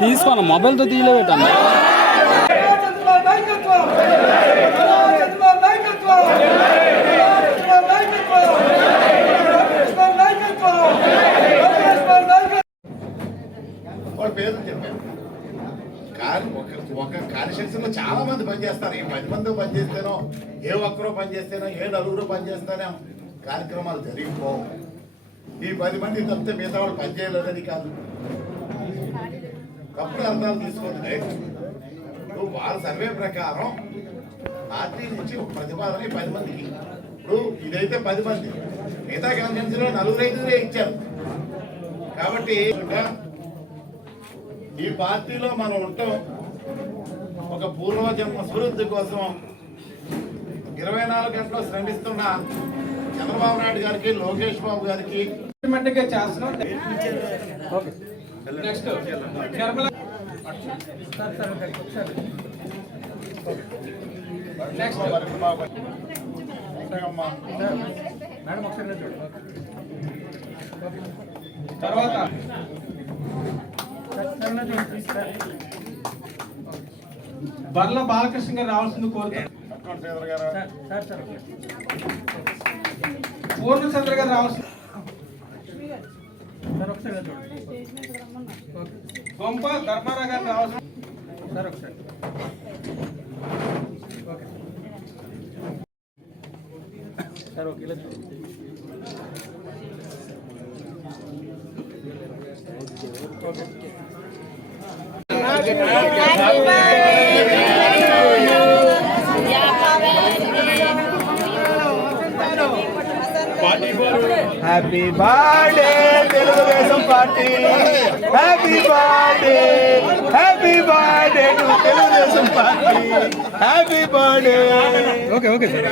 తీసుకోను మొబైల్తో తీయలేబెట్టా పేర్లు చెప్పాను. ఒక కాన్స్టిట్యూన్సీలో చాలా మంది పనిచేస్తారు. ఏ 10 మంది పనిచేస్తేనో, ఏ ఒక్కరో పనిచేస్తేనో, ఏ నలుగురు పనిచేస్తేనో కార్యక్రమాలు జరిగిపోవు. ఈ 10 మంది తప్పితే మిగతా వాళ్ళు పనిచేయలేదని కాదు, తప్పుడు అర్థాలు తీసుకోవద్దు. నువ్వు వాళ్ళ సర్వే ప్రకారం పార్టీ నుంచి ఒక ప్రతిపాదన 10 మందికి, ఇప్పుడు ఇదైతే 10 మంది, మిగతా కాన్స్టిట్యూన్సీలో 4-5 ఇచ్చారు. కాబట్టి ఈ పార్టీలో మనం ఉంటాం ఒక పూర్వజన్మ స్ఫూర్తి కోసం 24 గంటలు శ్రమిస్తున్న చంద్రబాబు నాయుడు గారికి, లోకేష్ బాబు గారికి చేస్తున్నాం. తర్వాత బర్ల బాలకృష్ణ గారు రావాల్సింది కోరుతారు. పూర్ణచంద్ర గారు రావాల్సింది. గొంప ధర్మారావు గారు రావాల్సింది. సార్ ఒకసారి sir okay. Happy birthday Telugu Desam party, happy birthday, happy birthday to Telugu Desam party, happy birthday. Okay okay sir.